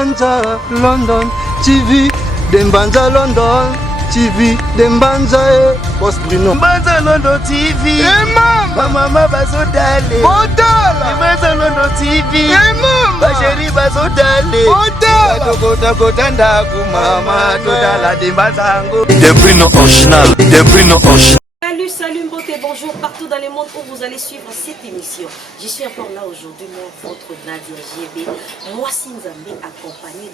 Dembanza London TV, Dembanza London TV, Dembanza Boss Bruno. Dembanza London TV. Mama bazodale. Odala. Dembanza London TV. Basheri bazodale. Odala. Kota ndaku mama todala Dembanza ngo. Des Bruno original, des Bruno original. Salut beauté, bonjour partout dans le monde où vous allez suivre cette émission. Je suis encore là aujourd'hui, moi, votre Nadia GB. Moi, Sinzambi, accompagné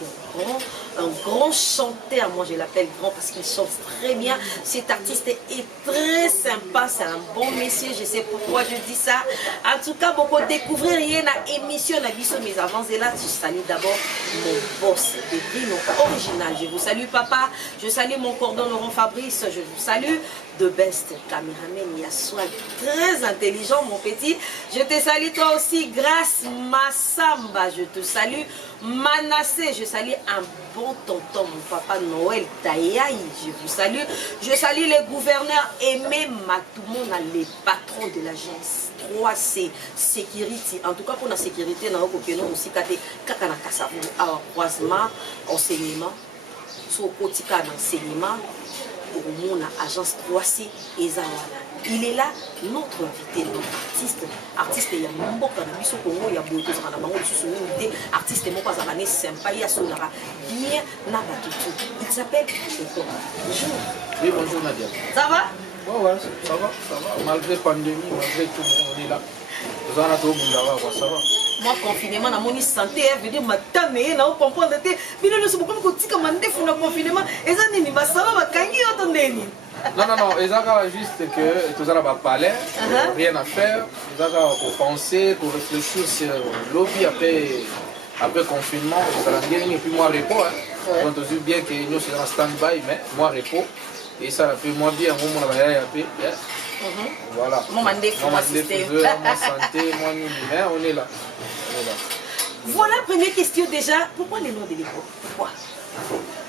d'un grand chanteur. Moi, je l'appelle grand parce qu'il chante très bien. Cet artiste est très sympa, c'est un bon monsieur. Je sais pourquoi je dis ça. En tout cas, beaucoup découvrir rien à émission, à biso, mais avant là, je salue d'abord mon boss, des Bruno original. Je vous salue, papa. Je salue mon cordon Laurent Fabrice. Je vous salue. De best caméraman, il y a soin très intelligent mon petit. Je te salue toi aussi, Grâce Massamba, je te salue. Manassé, je salue un bon tonton, mon papa Noël Tayaï, je vous salue. Je salue les gouverneurs Aimé Matoumon, les patrons de l'agence 3C Security. En tout cas pour la sécurité, nous avons aussi Kakana Kassabou, croisement, enseignement, sur Kotika d'enseignement. Pour mon agence 3C et Zawana. Il est là, notre invité, notre artiste, il y a mon beau cannabis au Congo, il y a beaucoup de artiste, mon pas à sympa, il y a Solara, bien Nabatutu. Il s'appelle Eko. Bonjour. Oui, bonjour Nadia. Ça va? Ouais, ça va. Malgré la pandémie, malgré tout, on est là. Vous en avez tout le monde, ça va. Moi, confinement, dans mon santé, veut dire ma tame, on comprend que mais nous sommes comme si on a confinement, et ça n'est pas ça, on va gagner autant de Non, et ça juste que tout ça va parler, rien à faire, ça pour penser, pour réfléchir sur le lobby après confinement, vous allez gagner et puis moi repos. On te dit bien que nous sommes en stand-by, mais moi repos, et ça fait moins bien, moi on va y voilà. Mon mandé, ma santé, moi on est là. Voilà, première question déjà. Pourquoi les noms de l'époque? Pourquoi?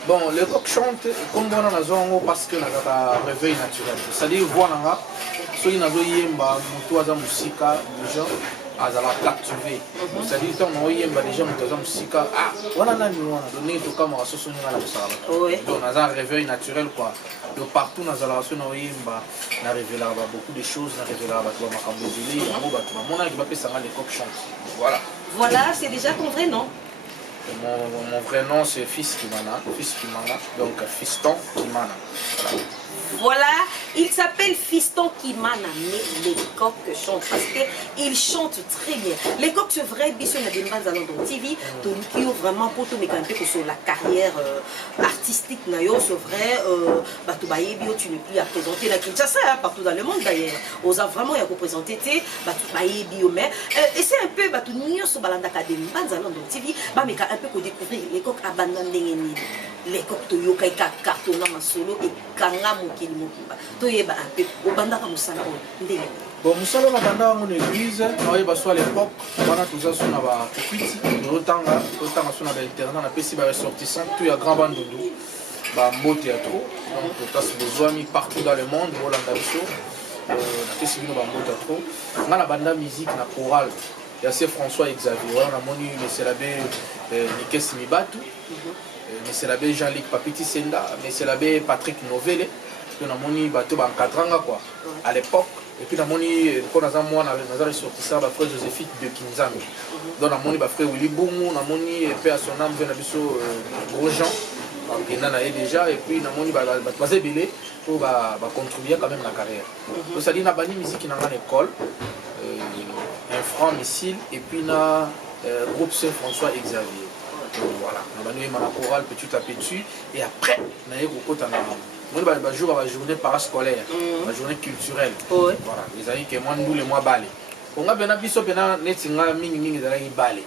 Bon, l'époque chante comme on a zongo parce que on a un réveil naturel. C'est-à-dire voilà, ceux qui n'ont yemba, mutuaza musika, les gens azala captivé. C'est-à-dire quand on yemba les gens mutuaza musika, ah, voilà nani wana donné tout comme on a soutenu la musala. Donc on a un réveil naturel quoi. De partout dans la relation on yemba, on a révélé beaucoup de choses, on a révélé beaucoup de macambozili, on a révélé ça les coqs chantent. Voilà. Voilà, c'est déjà ton vrai nom. Mon vrai nom c'est Fils Kimana, donc Fiston Kimana. Voilà, il s'appelle Fiston Kimana, mais les coqs chantent parce qu'il chante très bien. Les coqs, c'est vrai, bisous na demba dans London TV, donc qui ont vraiment pour tout mécanique sur la carrière artistique nayo, c'est vrai, tu n'es plus à présenter la Kinshasa, partout dans le monde d'ailleurs. On a vraiment représenté, mais et c'est un peu, tu n'y as pas demba dans London TV, mais un peu pour découvrir les coqs abandonnés, les coqs de yokaika cartona solo et kangamo. Bon, nous sommes dans une église, à l'époque, on a tous ça na ba petit, autant sur l'internat, on a payé ressortissant, tout y a grand bande doudou, bah beau théâtre, donc tu as besoin mis partout dans le monde, Rolanda Bisso, payé no ba beau théâtre, on a la bande musique na chorale, il y a c'est François Xavier, on a moni monsieur l'abbé Nikes Mibatu, monsieur l'abbé Jean-Luc Papiti Senda, monsieur l'abbé Patrick Novelle. On a moni bateau en 4 ans quoi à l'époque et puis on a moni quand on a moi on a sorti ça ba frère Joséphine de Kinzambi donc on a moni ba frère Willy Boumou on a moni paix à son âme vient biso gros gens qui n'a déjà et puis on a moni ba passer belé pour ba contribuer quand même la carrière donc ça dit na bani musique dans l'école un franc missile et puis na groupe Saint François Xavier voilà on a bani ma chorale petit à petit et après on a eu beaucoup on a un jour la journée parascolaire, la journée culturelle. Voilà, les amis que moi nous les mois balé. On a bien habitué bien netinga mini de la balé.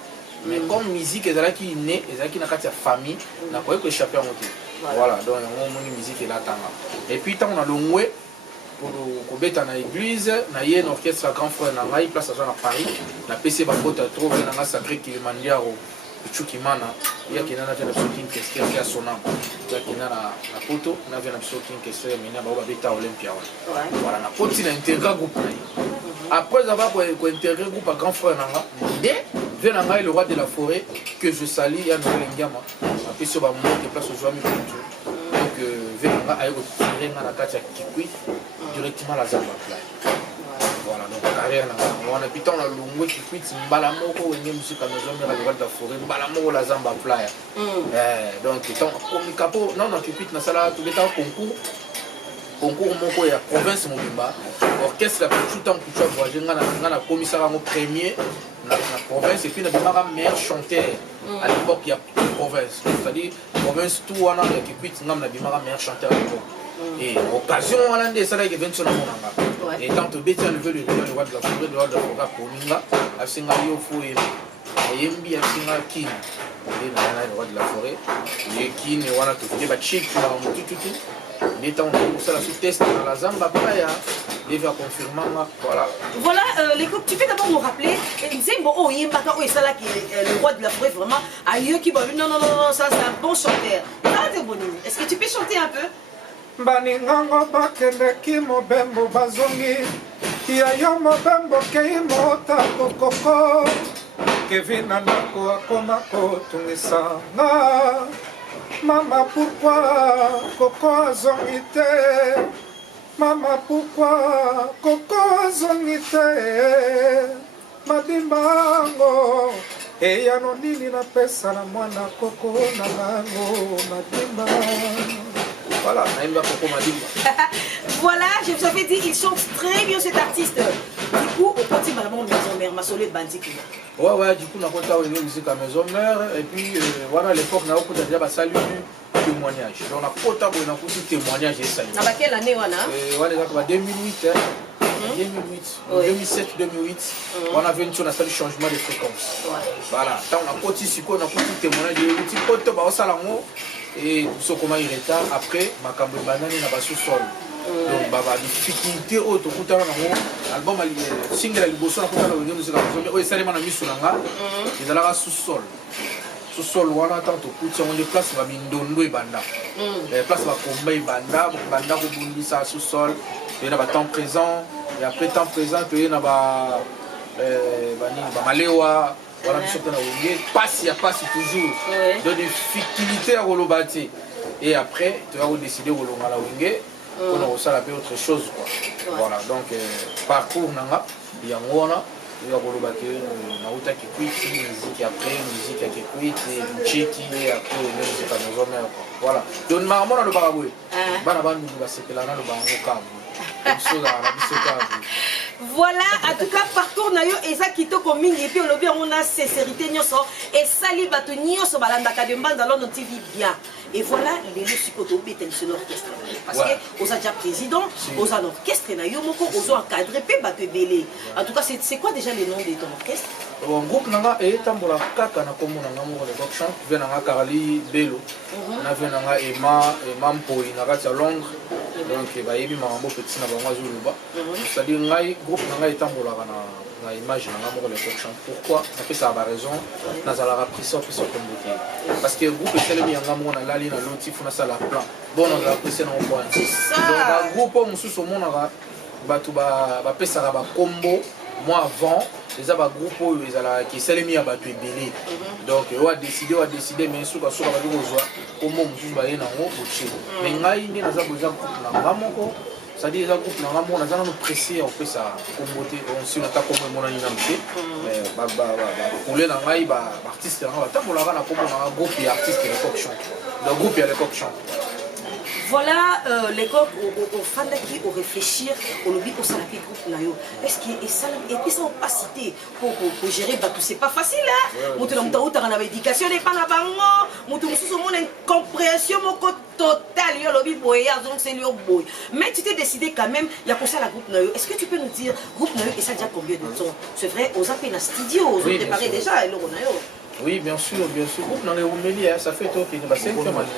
Mais comme musique est là qui naît, et qui n'a qu'à ta famille, n'a pas eu que échapper à monter. Voilà, donc on a musique est là tanga. Et puis tant on a l'ongoué pour bêta na église, na y a un orchestre à grand frère na maï place à Paris, na PC bakota trouve na sacré Kilimanjaro. Chukimana, il y a qui n'a pas de question qui a son âme. Il y a qui n'a pas de photo, il y a qui n'a pas de question, mais il y a pas Olympia. Voilà, on a continué à intégrer le groupe. Après avoir intégré le groupe à grand frère, Venanga le roi de la forêt que je salue ya Noël Ngama après sur ba monte place au joie mi donc Venanga a retiré na kati ya Kikwit directement la Zamba Playa. Voilà, donc carrière on a piton na lungu Kikwit mbala moko wenge musique maison mais le roi de la forêt mbala moko la Zamba Playa. Donc tant comme capo non Kikwit na sala tout l'état concours moko ya province mobimba orchestre la tout temps que tu as voyagé na commissaire en premier la province et puis na bimara meilleur chanteur à l'époque il y a province c'est-à-dire province tout wana ya Kikwit ngam na bimara meilleur chanteur à l'époque et occasion wana de ça là qui vient sur la monanga et tant que bêtise lever le roi de la forêt pour minga a singa yo fo et yembi a singa kin et na le roi de la forêt et kin wana to fait ba check na tout l'état on ça la test dans la Zamba Playa et va confirmer voilà. Voilà les coupes, tu peux d'abord nous rappeler Nzembo oh Yembaka oh ça là qui est le roi de la forêt vraiment aïe qui va non ça c'est un bon chanteur. Est-ce que tu peux chanter un peu? Baningango bakende ki mobembo bazongi kia yo mobembo kei mota kokoko Kevin anako akoma kotungisanga Maman, pourquoi Coco a zonité? Maman, pourquoi Coco a zonité? Madimbango et yanonini na pesa na mwana Coco na bango Madimba. Voilà, Naïmba Coco Madimba. Voilà, je vous avais dit, il chante très bien cet artiste. Du coup, au petit maman maison mère, ma solide bandit. Ouais, du coup, on a continué à musique à maison mère. Et puis, voilà, à l'époque, on a beaucoup déjà salué témoignage. Donc, on a continué à beaucoup de témoignages et salué. À quelle année, on a? Voilà, 2008, 2007-2008, on a vu un salut changement de fréquence. Voilà, on a continué à beaucoup de témoignages. Et ce comment il est après, ma cambre banane n'a pas sous-sol. Donc, bah, difficulté autre, tout album, single, il bosse, on ça les mis sur l'anga, ils allaient sous-sol. Sous-sol, on a tant de on déplace, va mindondo et banda. Place va combat et banda, banda rebondit ça sous-sol, il y a temps présent, et après temps présent, il y a Malewa. Voilà, passe, il y a passe toujours. De difficultés à relobati. Et après, tu vas décider de relobati. On a aussi autre chose. Voilà, donc parcours, il y a un il y a relobati. On a musique après, musique avec Kikwit, Tchiki, et après, musique à nos hommes. Voilà. Donc, maman, on a le baraboué. Banaban, nous va se pélaner le baraboué. Voilà, en tout cas, parcours nayo eza kitoko mingi et puis on a sincérité nyoso et sali bato nyoso balanda kademba dans notre TV bien. Et voilà, les psychoto beten sur l'orchestre. Parce que aux déjà président, aux un orchestre nayo moko aux encadré pe bato belé. En tout cas, c'est quoi déjà les noms de ton orchestre? Bon groupe nanga et tambola kaka na komo nanga mo le rock chant venanga Carly Bello. Na venanga Emma Mpoi na kati ya Londres. Donc ba yebi mambo petit na bango azuluba. C'est-à-dire ngai groupe nanga etambola na image nanga mo le rock chant. Pourquoi? Ça ça a raison. Na za la reprise au plus compliqué. Parce que groupe etelemi yanga mo na lali na loti funa ça la plan. Bon on a apprécié na point. C'est ça. Donc groupe mususu mo na batu ba pesa ba combo moi avant les groupes qui est mis à battre belé donc on a décidé mais sous la soirée comment nous va y aller mais ngai ni na za besoin na ngamoko ça dit les groupes na ngamo na za nous presser on fait ça comboter on si on attaque comme mon ani na mté mais pour les ngai ba artiste na ta pour la na comme na groupe et artiste de l'époque chant le groupe et l'époque chant. Voilà l'époque au fandaki au réfléchir au lobby au salaki groupe nayo est-ce que ça et puis ça pas cité pour gérer bah tout c'est pas facile hein mutu na mutaou ta na éducation n'est pas na bango mutu mususu mon incompréhension moko total yo lobby boya donc c'est lui boy mais tu t'es décidé quand même il y a pour ça la groupe nayo est-ce que tu peux nous dire groupe nayo et ça déjà combien de temps c'est vrai aux appels na studio aux préparé déjà et le nayo. Oui bien sûr groupe nayo umeli ça fait toi qui va 5e année.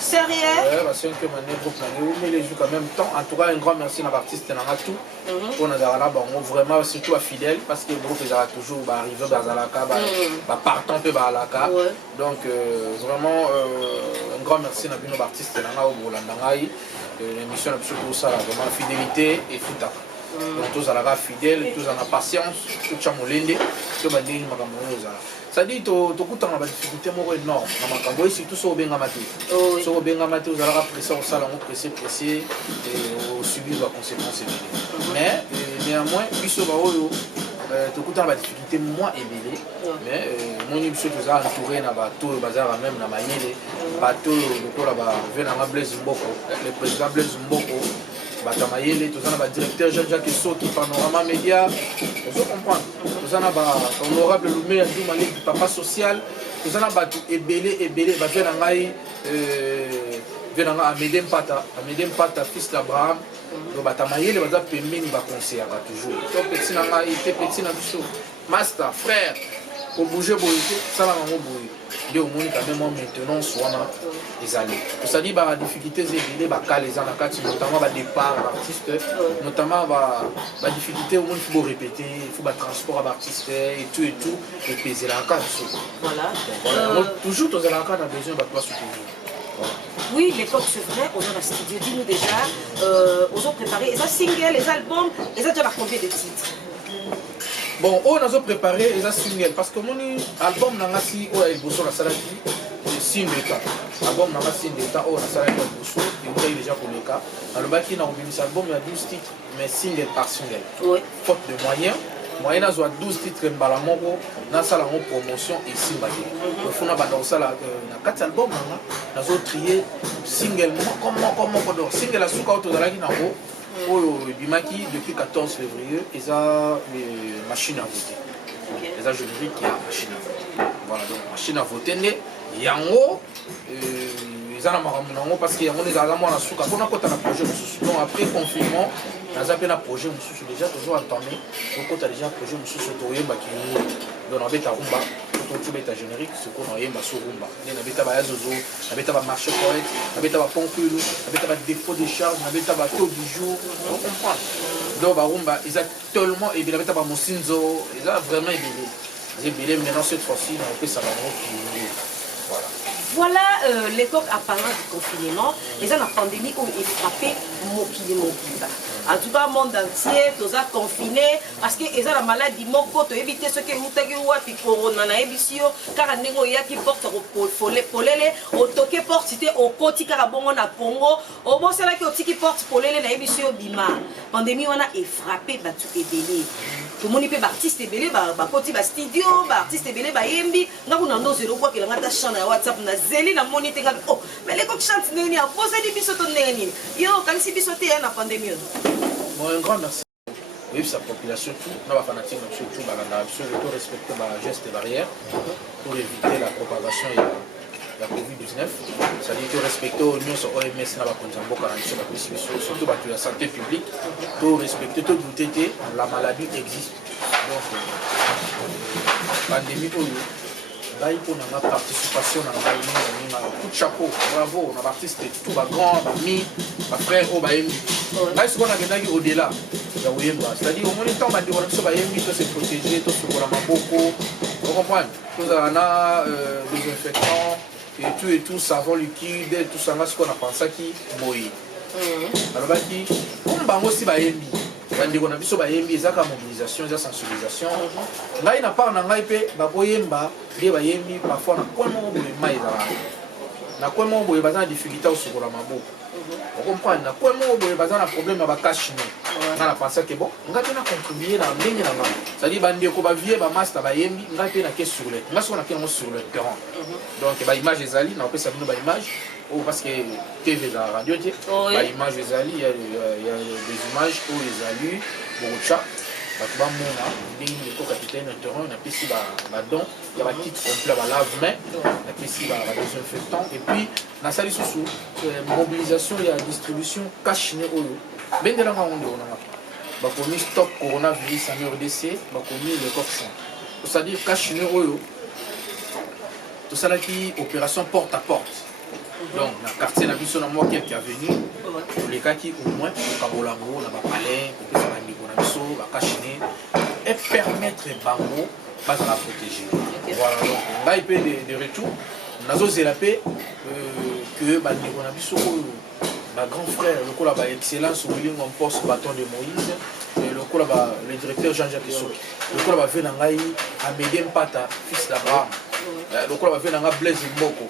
Sérieux? Ouais, la 5e année, groupe mais les jours en même temps. En tout cas, un grand merci à l'artiste tout. On a vraiment surtout à fidèle parce que le groupe est toujours arrivé dans Zalaka, partant peu dans Zalaka. Donc vraiment un grand merci à nos artistes au Bolandangaï. L'émission est surtout ça, vraiment fidélité et foutac. Donc tous à la fidèle, tous en la patience, tout ça molende, tout va dire makambo ozala. Ça dit to kutanga ba difficulté moko énorme. Na makambo et surtout so benga mate. So benga mate ozala pressé au salon pressé et au subir les conséquences. Mais néanmoins biso ba oyo to kutanga ba difficulté moins élevée. Mais mon biso toza entouré na bato bazara même na mayele bato lokola ba venanga Blaise Mboko, le président Blaise Mboko. Batamayele, tous en directeur Jean-Jacques Soki, Panorama Média, vous comprenez. Tous en honorable Loumé, papa social, tous en battu Ebélé, venanga Amédem Pata, fils d'Abraham. Donc Batamayele, vous avez permis de conseiller toujours. Donc petit nanga, il était petit dans tout. Master, frère, pour bouger, ça va m'en bouger. De au moins quand même maintenant soit les allées. Ça dit bah difficultés évidées bah les anakati notamment bah départ d'artistes notamment bah difficulté au moins il faut répéter il faut bah transport à artistes et tout et peser la carte. Voilà. Toujours dans la carte a besoin de pas soutenir. Oui, l'époque c'est vrai, on a un studio, dis-nous déjà, on a préparé les singles, les albums, les a déjà combien de titres? Bon, on a préparé les singles parce que mon album n'a si on a bossé la salle de single album n'a si d'état on a salle de bossé et on a déjà pour le cas. Dans le bac il y a un album il y a 12 titres mais single par single. Oui. Faute de moyens. Moyen a 12 titres mbalamoko na sala en promotion et simbaki. On fona ba dans sala na 4 albums na zo trier single comment single la suka auto dans la kinako. Bimaki depuis 14 février, ils ont une machine à voter. Ils ont générique qui a machine à voter. Voilà, donc machine à voter, il y a un haut, ils ont un parce qu'il y a un souka. On a un projet, donc après confinement, on a un projet déjà toujours entamé. Donc on a déjà un projet, on a un tu beta générique ce qu'on a yemba sur rumba na beta ba yazozo na beta ba marché correct na beta ba pompulu na beta ba défaut de charge na beta ba taux du jour on comprend donc ba rumba ils ont tellement et bien beta ba mosinzo ils ont vraiment ébélé maintenant cette fois-ci on peut ça va voilà. Voilà l'époque apparente du confinement, et ça la pandémie où il frappait Mokili. En tout cas, le monde entier, tous a confiné parce que ils ont la maladie moko to éviter ce que vous avez eu corona na ebisio car nengo ya qui porte polele au toke porte c'était au koti car bongo na Congo au bon c'est là que qui porte polele na ebisio bima pandémie on a frappé batu ebélé tout le monde peut artiste ebélé ba koti ba studio ba artiste ebélé ba yembi ngaku na ndo zero kwa kelanga ta chana WhatsApp na zeli na moniteur oh mais les coq chante neni a posé di biso to neni yo quand si biso te na pandémie. Bon, un grand merci. Oui, sa population, tout, nous avons fanatique, surtout, nous respecter les gestes barrières pour éviter la propagation de la COVID-19. C'est-à-dire que respecter l'Union sur OMS, surtout la santé publique, pour respecter, tout douter, la maladie existe. Donc, la pandémie, pour notre participation dans la coup de chapeau, bravo, on a artiste tout, ma grand, ma frère, là, ce qu'on a au-delà, c'est-à-dire au moins le temps, on va se protéger, tout ce qu'on a beaucoup, vous comprenez, nous avons des infectants, et tout, savon liquide, tout ça, ce qu'on a pensé qui mouille. Alors, on va aussi on a vu des mobilisation, des sensibilisation. Là, il n'a pas un peu parfois na difficulté au secours on comprend na quoi un problème avec cash on a pensé que bon on va contribuer dans ligne là c'est-à-dire bandi ko ba vie ba master ba yembi on a na sur le on a sur le terrain donc ba image ezali na opesa bino ba image ou parce que TV la radio ba image ezali il y a des images où ezali bocha ba mona ndenge ko capitaine de terrain na pesi ba don il y a ba kit complet ba lave-main na pesi ba désinfectant et puis na sali sous mobilisation et distribution cash ne oyo bendela ngonde ona ba komi stop coronavirus en RDC ba komi le cochon c'est-à-dire cash ne oyo tout ça là qui opération porte à porte. Donc, dans le quartier, il y a un mois qui est venu, les cas qui au moins, au Kabolango, dans le palais, et permettre aux bango de la protéger. Voilà, donc, là, il peut de retour. Nous avons zélapé que les grand frère, le coup là, excellence, au milieu de mon poste bâton de Moïse, le directeur Jean-Jacques Soki. Le va faire Amédée Mpata, fils d'Abraham. Le va faire Blaise Mboko.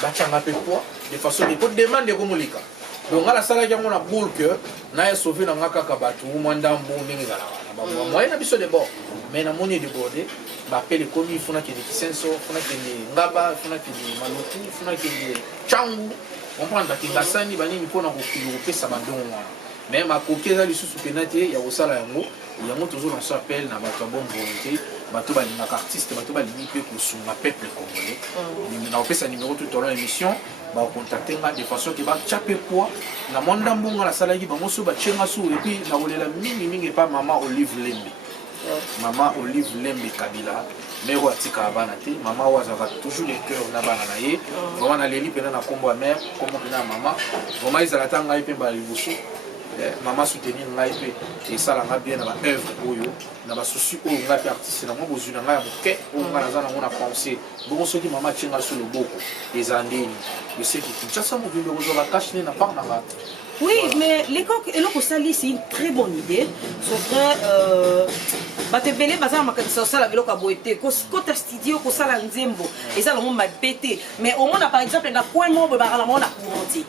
Bachanga pe poids de façon que pour demander comme lika. Donc à la salle il y a mon boule que na sauvé na ngaka kabatu mwanda mbonde ngala. Moi na biso de bord. Mais na moni de bordé, ba pele komi funa ki de senso, funa ki de ngaba, funa ki de maluku, funa ki de changu. On prend ta kingasani bani ni pona ko pesa bandongo. Mais ma kokeza lisusu penate ya osala yango, yango toujours on s'appelle na bato bonne volonté. Bato balingaka artiste bato balingi pe kosunga peuple congolais na opesa numéro tout au long l'émission ba contacter nga de façon que ba chape poids na monda mbonga la salaki ba moso ba chenga su et puis na olela mingi pas maman Olive Lembe maman Olive Lembe Kabila mais watika bana te maman wazaka toujours les cœurs na bana na ye vraiment na leli pena na kombo mère comme pena maman vraiment ils alatanga ipe ba libusu maman soutenir ngai pe et ça la bien na ba œuvre oyo na ba souci oyo ngai artiste na mo bozuna ngai moke oyo ngai naza nango na penser bon soki maman tchenga sur le boko les andeni je sais que Kinshasa mo vile ko ba cache na part na ba. Oui, mais l'école Sali, c'est une très bonne idée. Son frère, Batebele, Bazar, Makadisa, la vélo Kaboete, Kota Studio, Kosala Nzembo, et ça, le monde m'a pété. Mais au moins, par exemple, dans le coin, on a couranté.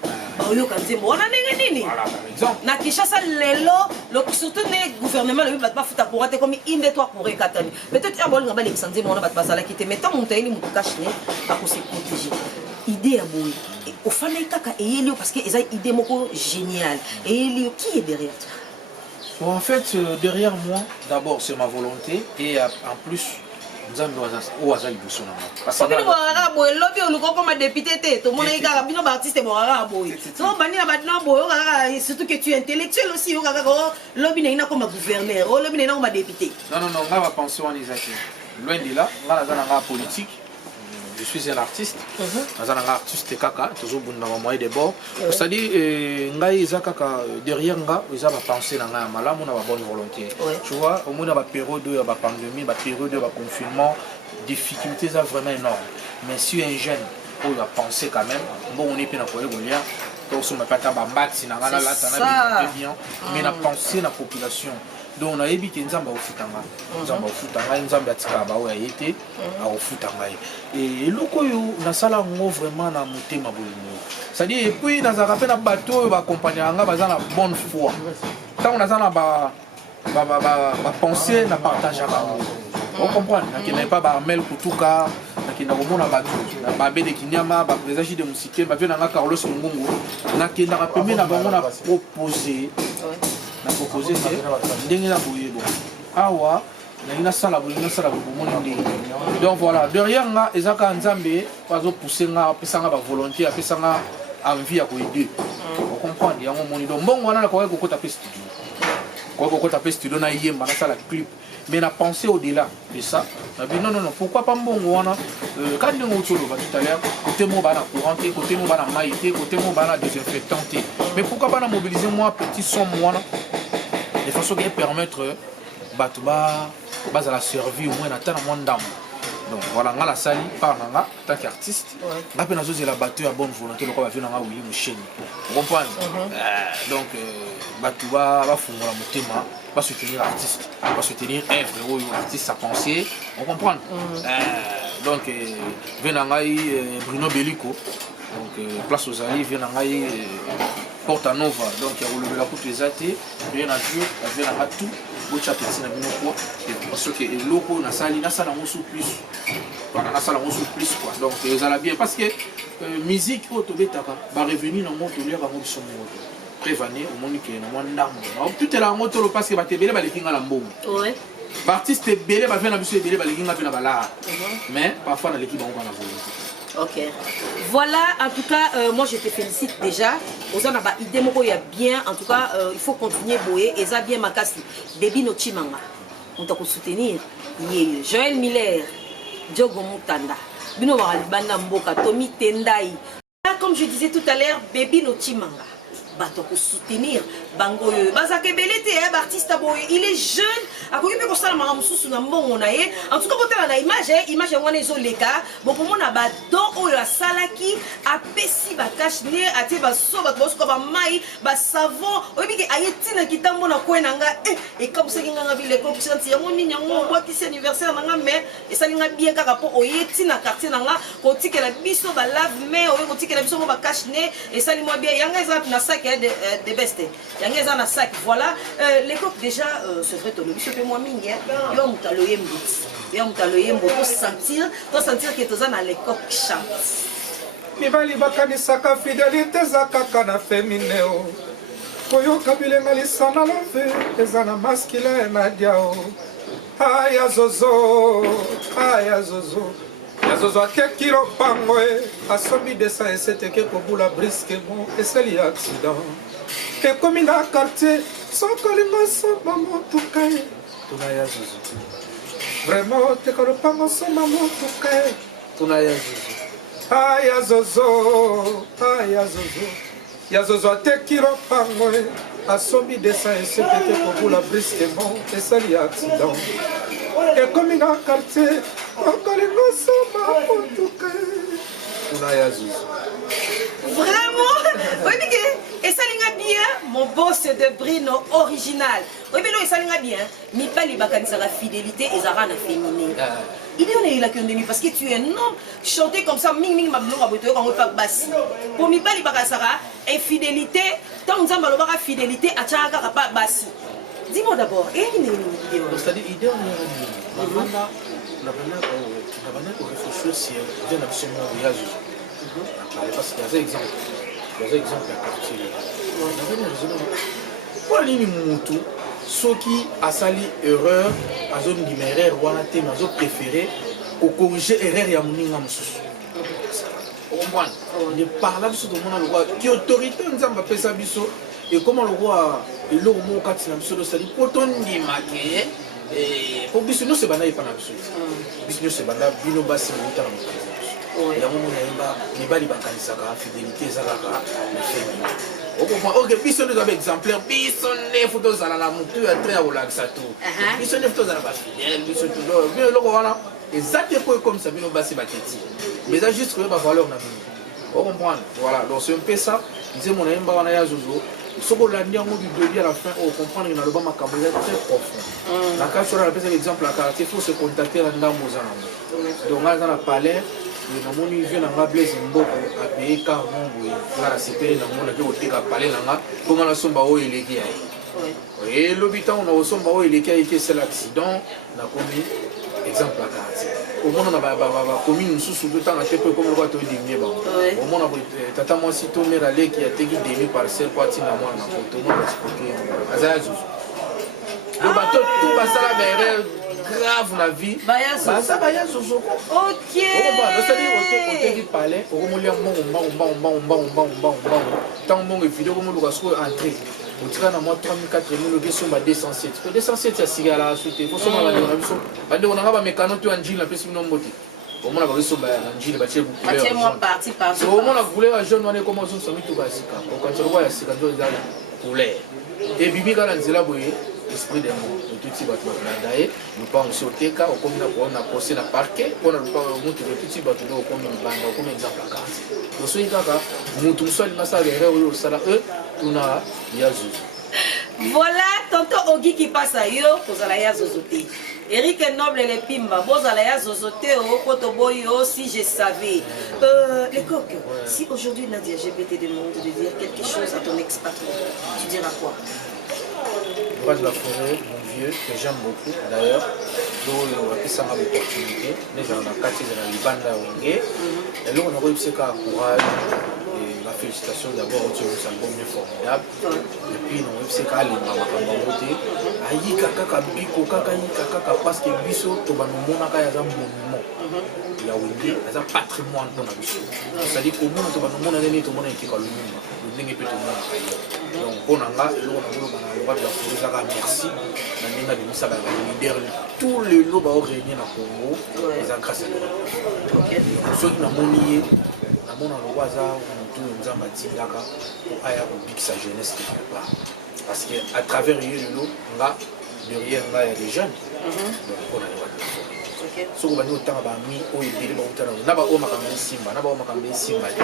On a négé. Voilà, par exemple. Na Kinshasa, le surtout le gouvernement, le bat pas foutre pour rater comme une des trois pour récataner. Peut-être qu'il y a un bon gars qui on a pas ça là qui était mettant mon taille, mon caché, à cause de protéger. Idée à bout. Au final, il y a parce que ils ont une idée géniale. Et qui est derrière ça? Bon, en fait, derrière moi, d'abord, c'est ma volonté. Et en plus, nous avons au hasard du son. Parce que surtout que tu es intellectuel aussi. Lobby n'est pas comme un gouverneur. Lobby n'est pas comme un député. Non, on va penser en Isaac. Loin de là, on a la politique. Je suis un artiste, un artiste kaka, toujours bon dans moyen de bord. C'est-à-dire, ngai kaka derrière nga, ils ont pensé dans la malam, on a la bonne volonté. Tu vois, au moins dans la période de la pandémie, la période de confinement, difficultés sont vraiment énormes. Mais si un jeune, on a pensé quand même, bon on est bien pour le lien, donc on n'a pas de bambati, on a la bien, mais on a pensé dans la population. Donc on a évité Nzamba au futanga. Nzamba au futanga, Nzamba tikaba o yete au futanga. Et loko yo na sala ngo vraiment na motema bolimo. C'est-à-dire et puis na za rappel na bateau ba accompagner nga baza na bonne foi. Tant on a za na ba penser na partager on comprend na n'est pas ba mel kutuka na kina komona bato na ba bede kinyama ba présage de musique ba vena nga Carlos Ngungu na kina rappeler na bango na proposer na proposé ndenge na boye bon awa na sala bomoni ndenge donc voilà derrière nga ezaka nzambe bazo pousser nga pesanga ba volonté pesanga envie ya ko aider on comprend yango moni donc mbongo wana na ko kota pe studio ko kota pe studio na yemba na sala clip mais na penser au-delà de ça non pourquoi pas mbongo wana quand ndenge otolo ba tout à l'heure côté mo bana couranté côté mo bana maïté côté mo bana désinfectanté mais pourquoi pas na mobiliser moi petit somme wana de façon qui permettre Batouba à la survie au moins à temps moins d'âme. Donc voilà, on a la salle par en tant qu'artiste. On a la battue à bonne volonté, donc on va venir dans une chaîne. Vous comprenez? Donc Batouba va fondre la thème, va soutenir l'artiste, va soutenir œuvre, l'artiste sa pensée. On comprend? Donc Bruno Bellico, donc place aux alliés, Porta Nova, donc il y a relevé la coupe des athées, bien à Dieu, il y a tout, beaucoup de petit parce que les locaux, na sali plus, voilà, na sali plus quoi. Donc ils allaient bien parce que musique autobetaka, va revenir dans mon tour, va mon son prévenir au monde qui est dans mon âme. Tout est là en moto parce que va te belé, va les kinga lambo. Ouais. L'artiste est belé, va faire la musique belé, va les kinga na bala. Mais parfois dans l'équipe on va la volonté. Ok. Voilà, en tout cas, moi je te félicite déjà. Aux gens ont idée, il y a bien. En tout cas, il faut continuer à boyer. Et ça bien ma casse. Baby no chimanga. On t'a soutenir. Joël Miller, Diogo Mutanda, Bino Waralibanda Mboka, Tommy Tendai. Comme je disais tout à l'heure, Baby no chimanga. bato ko soutenir bango bazake belete artiste boy il est jeune akoki pe ko sala maramususu na mbongo na ye en tout cas botala na image ngwana ezo leka bokomona ba don oyo asalaki apesi ba cache ne atie ba so ba bosko ba mai ba savon oyebiki ayetina kitambo na kwenanga e kabuseki nganga bile ko kisanti yango nini yango bwakisi anniversaire nanga mais esalinga bien kaka po oyetina quartier nanga ko tikela biso ba lave mais oyo ko tikela biso ba cache ne esali moi bien yanga eza na sac de beste yanga eza na sac voilà les coques déjà c'est vrai to le biso pe moi mingi yo mutaloye mbuti yo mutaloye mbuti sentir que toza na les coques chante mibali bakanisaka fidelité eza kaka na féminin o koyoka bilenga lisana love eza na masculin na diao aya zozo ateki lopango asombi desa eseteke kobula briskemo eseli ya accident ekomi na quartier sokolinga somba motuka ye tuna ya zozo vraiment teka lopango somba motuka ye tuna ya zozo aya zozo ya zozo ateki lopango asombi desa eseteke kobula briskemo eseli ya accident ekomi na quartier okolinga somba motuka tuna ya zozo vraiment oui et ça linga bien mon boss de Brino original oui mais non et ça linga bien mi pas li bakanisa la fidélité et zara na féminin il est on est là que on parce que tu es un homme chanter comme ça ming ming mablo aboto quand on fait basse pour mi pas li bakanisa infidélité tant nzamba lo baka fidélité ataka pas basse dis-moi d'abord et il est c'est-à-dire idée on est la banane pour réfléchir si bien absolument voyage parce qu'il y a des exemples à quartier pour nini mutu soki asali erreur azoni dimere wana te mazo préféré ko corriger erreur ya muninga mususu comprendre ne parla biso de mona loi qui autorité nzamba pesa biso et comment le roi et le mot kati na biso c'est dire poto ndima ke pour biso no se bana y pana biso biso se bana bino basi muta na yango mona yemba mibali bakanisaka fidélité ezalaka na féminin ok biso nde toza exemplaire biso nde fo tozala na motu ya tre ya kolakisa to biso nde fo tozala bafidèle biso bino eloko wana eza te po ekomisa bino basi bateti mais eza juste koyeba valeur na bino ocomprendre voilà donc c'est un peu ça nzembo na yemba wana ya zozo soki olandi yango du début à la fin ocomprendre ke naloba makambo eza très profond na kati wana napesa l'exemple ya quartier faut se contacter na ndambo oza nango donc nga eza na palais namoni vie nanga Blaise Mboko apeye car mongo ngana sepele nango nake koteka pale nanga mponga nasomba oyo eleki ya ye elobi ntango na kosomba oyo eleki ya ye ke esala accident nakomi exemple ya quartier omona na bacommune mosusu totanga te mpo ekomiloko atoyi demie bango omona tata mwasi to mere aleki ateki demi parcelle po atinda mwana na koto omona basikoke aza ya zuzu bato tu basala baerreur grave na vie baza baya zozo oteki palais okomolia mbongo ntango mbongo evide okomoluka sikoyo entré otika na mwa 3000-4000 okesomba 207 po 207 ya sigala asu te fosomba bandeko na biso bandeko nanga bamekano to ya njili napesi bino mbote omona bakesomba na njili batie omona couleur ya jaune wana ekoma ozosa mituka ya sika okanisa lokwa ya sika nzo eza couleur ebimi kaka na nzela boye esprit de monde otuti bato bakolanda ye lupango si oteka okomi na koona na procès na parquet mpona lupango mutu otuti bato nde okomi libanda okomi exemple ya quartier osoki kaka mutu mosu alinga asala erreur oyo osala tuna ya zuzu voilà tonton Ogi qui passe à yo kozala ya zozo te Eric Noble les Pimba bozala ya zozo te poto boyo si je savais les coques si aujourd'hui Nadia GB te demande de dire quelque chose à ton expatrié tu diras quoi? Roi de la forêt, mon vieux, que j'aime beaucoup d'ailleurs, donc ça m'a l'opportunité, mais j'en ai quatre dans les bandes à Wenge, et là on a réussi à courage, et la félicitation d'abord au Dieu, c'est un bon mieux formidable, et puis on a réussi à aller dans la campagne, aïe kaka biko kaka yi kaka parce que biso to banomona ka ya monument ya Wenge, ça patrimoine pour la biso, c'est-à-dire comment to banomona nene to mona ikika lumumba, ndenge pe to mona donc on a là et on a merci tous les lots au régner na Congo les grâce à ceux qui n'ont monié à mon endroit ça nzamba tindaka po aya kobikisa jeunesse quelque part parce que à travers ye lelo nga derrière nga ya des jeunes donc mpona ye wana soki obandi kotanga bami oyo ebele bautana na baoyo makambo esimba na baoyo makambo esimba te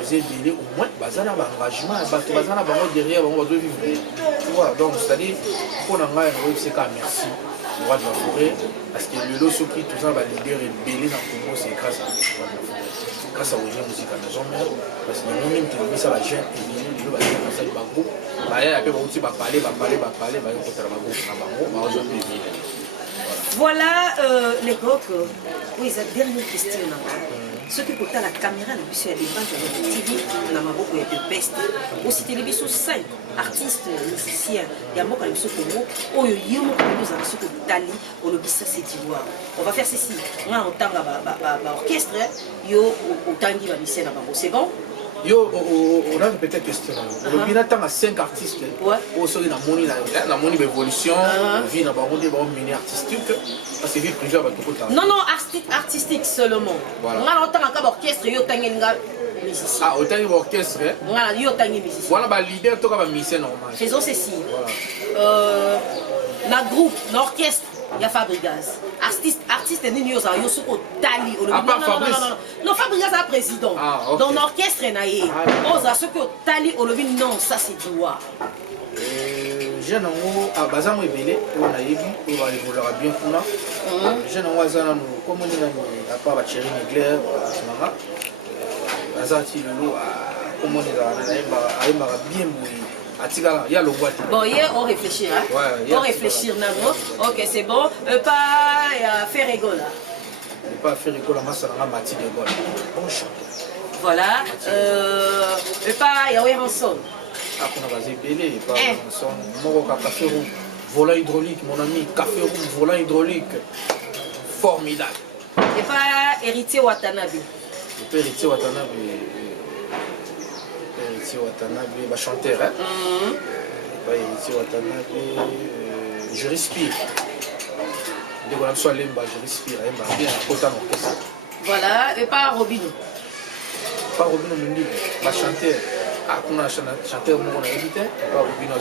toza ebele au moins baza na baengagement ya bato baza na bango derrière bango bazovivre tu vois donc c'est-à-dire mpona ngai nakoyebiseka merci roi de la forêt parce que lelo soki toza na baleader ebele na congo c'est grâce à roi de la forêt grâce à wenge musique à maison mère parce que yango mingi telebisa bajeune ebele lelo bazali basali bagroupe bayaya mpe bauti bapale bayokotala bagroupe na bango baozwa mpe ebele. Voilà les coques. Oui, la dernière question. Ce qui coûte la caméra, la puissance des banques de TV, la Maboko est de best. Aussi, télévision 5 artistes, musiciens, il y a beaucoup de choses comme moi. Il y a beaucoup de choses comme Tali, on le ça c'est d'Ivoire. On va faire ceci. On a autant d'orchestre, il y a autant de musiciens là-bas. C'est bon? Yo, on a peut-être question. Le Binatan a 5 artistes. Aussi, la moni d'évolution, vie dans le mini artistique. Parce que vie privée, non, non, artistique seulement. On a autant d'orchestre, il y a autant de musiciens. Ah, autant d'orchestre. Voilà, il y a autant de musiciens. Voilà, le leader, tu as un musicien normal. Faisons ceci. La groupe, l'orchestre. Il y a Fabregas. Artiste et Nino Zayo Soko Tali. Non, Fabregas est président. Dans l'orchestre, il y a Oza Soko Tali Olobi. Non, ça c'est Dioua. J'ai un mot à Bazan Ebele, on a évu, on va évoluer bien pour là. J'ai un mot à Zan, comme on est à part Chéri Negler, à ce moment-là. Azati Lolo, comme on est à bien mouillé. Il y a le boîte. Bon, hier on réfléchit, hein? Ouais, on réfléchit, Nano. Ok, c'est bon. Pas faire rigole. Pas faire rigole, moi ça n'a pas mati de gol. Bon chant. Voilà. Pas Yahweh Ranson. Ah, on a basé belé, pas Ranson. Mon café roux, volant hydraulique, mon ami. Café roux, volant hydraulique. Formidable. Et pas héritier Watanabe. Et pas héritier Watanabe. Héritier Watanabe, chanteur, hein? Héritier Watanabe, je respire. Dès qu'on a besoin de je respire. Bien, autant d'orchestre. Voilà, et pas Robino. Pas Robino Mundi, chanteur. Ah, on a chanté au moment où on a évité. Pas Robino,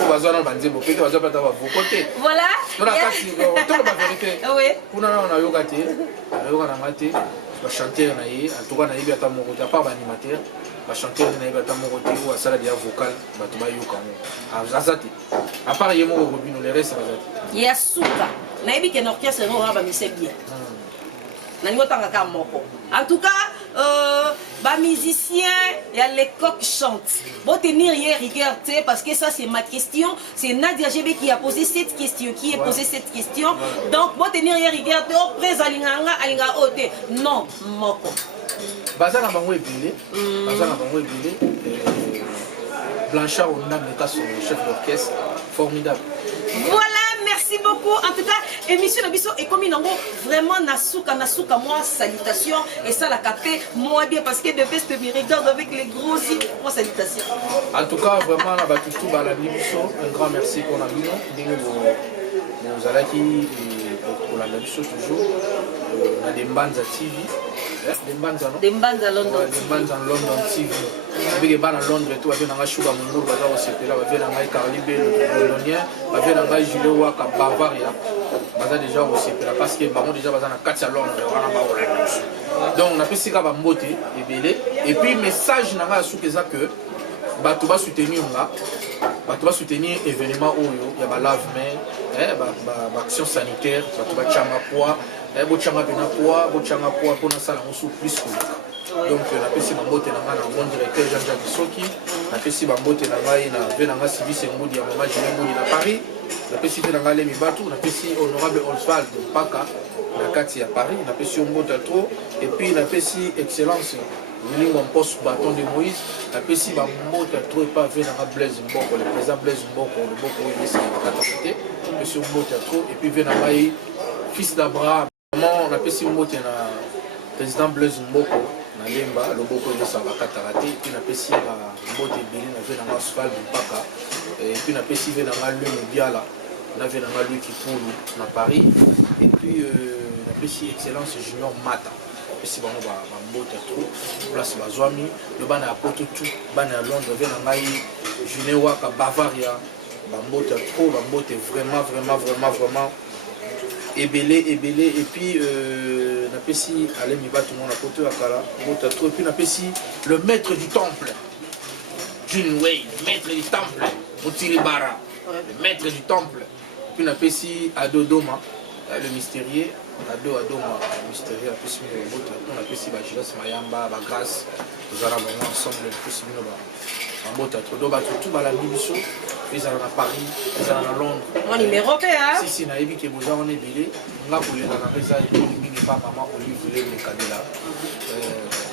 on va dans le bandier, on va dans vos côtés. Voilà. On a cassé, on a la vérité. Oui. On a eu gâté, on a maté. Chanteur, en tout cas, on a eu à mon côté, pas animateur. Chanteur, on a eu à mon côté, ou à salle de vocal, tu vas y aller. À part Yemo Robino, les restes, il y a Souka. On a eu un orchestre, on a mis bien. En tout cas, les musiciens et les coqs chantent. Bon, tenir hier, regardez, parce que ça c'est ma question. C'est Nadia GB qui a posé cette question, Donc, bon, tenir hier, regardez, oh, près Alinganga, Alinga Ote. Non, moko. Bazana Bango est bilé. Blanchard, on a le chef d'orchestre. Formidable. Voilà. Merci beaucoup. En tout cas, émission Nabiso est comme une vraiment nasuka, moi salutations et ça la capté moi bien parce que de best me regarde avec les gros yeux. Moi salutations. En tout cas, vraiment la tout la Nabiso, un grand merci pour Nabino. Nous allons qui pour la Nabiso toujours. On a des bandes à TV. Des bandes à London. Des bandes en London TV. Avec des bandes à Londres, tout avec un Chouba Mungo, avec un Carlibé, le Londonien, avec un Julio Waka Bavaria. Déjà aussi parce que Baron déjà dans 4 à Londres. Donc on a fait ce qu'on va monter et puis message n'a pas sous que tu vas soutenir événement où il y a lave-main, action sanitaire, tu vas changa poids, bochanga poids pour na sala musu plus donc na pesi mambote na ngana bon directeur Jean-Jacques Soki, na pesi mambote na ngai na venanga service ngudi ya mama Jimbo na Paris, na pesi venanga le mibatu, na pesi honorable Oswald Paka na kati ya Paris, na pesi mbota trop et puis na pesi excellence Milingo poste bâton de Moïse, la Pessi Bambote a trop pas vu dans Blaise Mboko, le président Blaise Mboko, le Boko il est à côté, monsieur Mboko a trop, et puis Venamaï, fils d'Abraham, on a Pessi Mboko, le président Blaise Mboko, na Lemba, le Boko il est à Kataраté, et puis on a Pessi Mboko Bili, on a vu dans Asphalt Mpaka, et puis on a Pessi Venamaï Biala, on a vu dans lui qui pour à Paris, et puis on a Pessi Excellence Junior Mata. napesi bango bambota trop place bazwami le bana ya poto tu bana ya Londres ve na ngai june waka Bavaria bambota trop bambote vraiment ebele et puis napesi alemi bato mona poto ya kala bota trop et puis napesi le maître du temple June Way, le maître du temple Mutiri Bara, le maître du temple. Puis napesi Ado Doma, le mystérieux Adoma, le mystérieux napesi on napesi ba Gilas Mayamba, ba Grâce, nous allons ensemble napesi bino ba mbota todo ba tout ba la biso, ils allent à Paris, ils allent à Londres. Mon numéro PA. Si na yebi ke boza on est belé, nga kolela na reza et mingi pas maman Olive le kadela.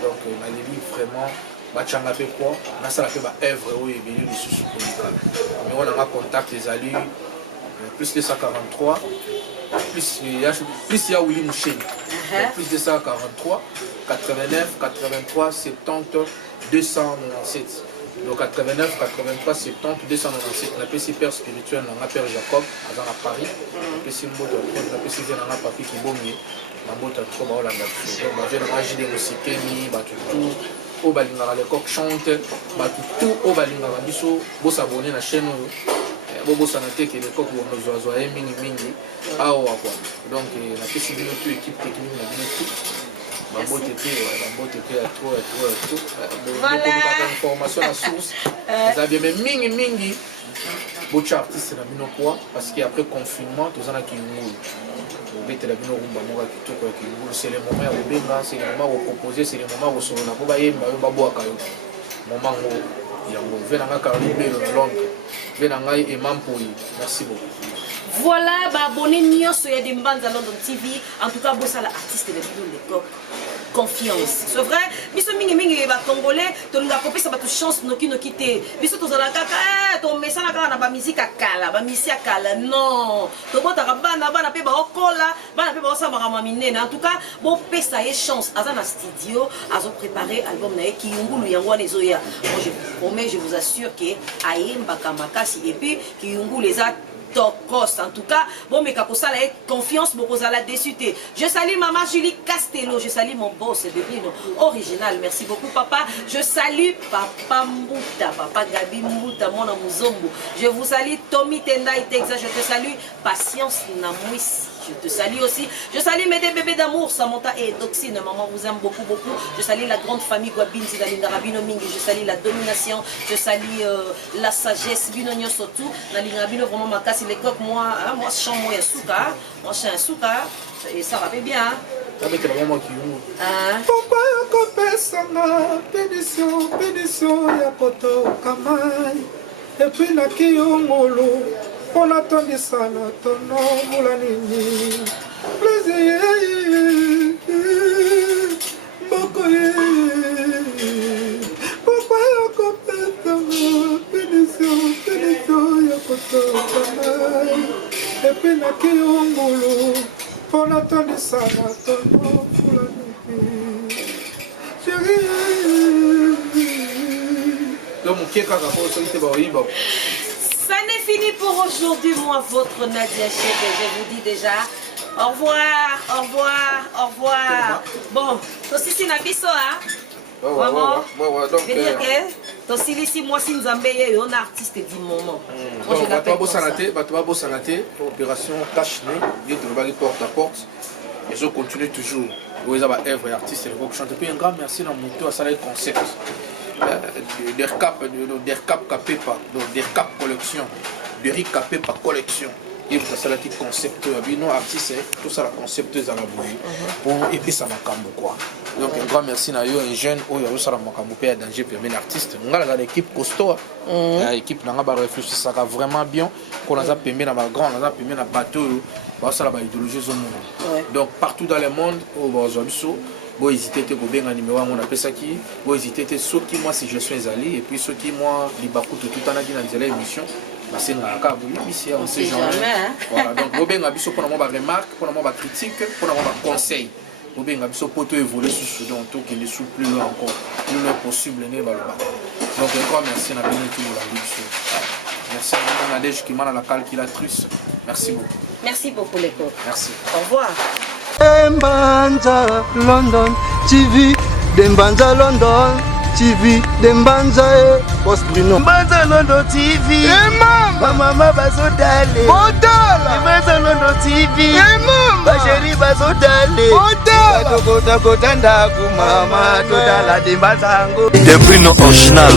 Donc na yebi vraiment bachanga pe quoi nasala pe ba œuvre oyo ebele lisusu kolika mais on a contact ezali plus de 143 plus il y a Willy Moucheni plus de 143 89 83 70 297 donc 89 83 70 297 on appelle père spirituel na père Jacob à Paris on appelle mboto on appelle na papi qui bomie na mboto trop ba olanda donc ba jeune magie de musikemi ba tout au balingara les coq chante batu tout au balingara biso bo s'abonner na chaîne bo bo sanate que les coq on nous oiseaux mingi awa quoi donc na pesi bino tout équipe technique na bino tout bambote pe à trop voilà information à source ça bien mais mingi bocha artiste na bino quoi parce qu'après confinement tous en a qui c'est le moment où benga, c'est le moment où proposer, c'est le moment où on a pas bailler, mais on va boire quand même. Moment où il y a un venanga Caroline Londres, venanga et Mampoui. Merci beaucoup. Voilà, abonnez nous sur Yadimbanza London TV. En tout cas, vous êtes l'artiste de l'école. Confiance. C'est vrai, biso mingi ba congolais, to nga popé ça ba tu chance no quitter. Biso to zala kaka to mesana kaka na ba musique akala, ba musique akala. Non. To bota bana pe ba okola, bana pe ba osamba ka minene. En tout cas, bon pesa y chance azana studio, azo préparer album na ki yungulu yango nezoya. Moi je vous promets, je vous assure que ayemba kamakasi et puis ki yungulu les a cost en tout cas bon mais quand ça confiance beaucoup à la déçuté. Je salue maman Julie Castello, je salue mon boss Bébino original, merci beaucoup papa. Je salue papa Mouta, papa Gabi Mouta mon Muzombo. Je vous salue Tommy Tendai Texas, je te salue Patience Namouis. Je te salue aussi. Je salue mes deux bébés d'amour, Samantha et Doxine. Maman vous aime beaucoup. Je salue la grande famille Guabinzi Dalingarabino Mingi. Je salue la domination. Je salue la sagesse. Binonio surtout. Dalingarabino vraiment ma casse les coques. Moi, je chante moi un souka. Moi, je chante un souka. Et ça va bien. Avec la maman qui ouvre. Papa yakopesanga pédition ya poto kamai. Et puis na kiyongolo. On attendait ça, tono moula nini. Plaisir, bokoye. Papa yako petama, pédition yakoto kamai. Et puis na kiyongolo, on attendait ça, tono moula nini. Chérie. Donc mon pied quand on s'est dit bon. Ça n'est fini pour aujourd'hui, moi, votre Nadia Chebe. Je vous dis déjà au revoir. Bon, aussi c'est Nabiso, hein? Vraiment? Donc, je veux dire que aussi ici, moi, si nous avons un artiste du moment. Moi, je l'appelle comme ça. Opération cache-nez, porte à porte. Et je continue toujours. Vous avez un œuvre artiste et le chante. Puis un grand merci dans mon tour à ça, le concept. Dercap Kapepa, donc Dercap collection, Derrick Kapepa collection. Et vous avez un concept, non artiste, tout ça la concepteuse à la bouille. Et puis ça m'a cambo quoi. Donc un grand merci à eux, un jeune, où il y a ça m'a cambo à danger pour un artiste. On a l'équipe costaud, l'équipe n'a pas réfléchi, ça va vraiment bien. Qu'on a permis dans ma grande, on a permis dans bateau, ça la idéologie au monde. Donc partout dans le monde, au Bazobiso. Bon hésiter te go benga numéro on appelle ça qui bon hésiter te ceux qui moi si je suis allé et puis ceux qui moi libaku tout en a dit dans les émissions bah c'est na ka bouli ici on sait jamais voilà donc go benga biso pour moi ba remarque pour moi ba critique pour moi ba conseil go benga biso poto évoluer sur donc tout qui ne sous plus loin encore plus loin possible ne ba donc un grand merci na bien tout la biso merci à Nadège qui m'a la calculatrice merci beaucoup les cours. Merci Au revoir. Dembanza London TV Dembanza London TV Dembanza Boss Bruno Dembanza London TV Mama bazodale Dembanza London TV Basheri bazodale Kota ndaku mama todala Dembanza ngo Des prix non original.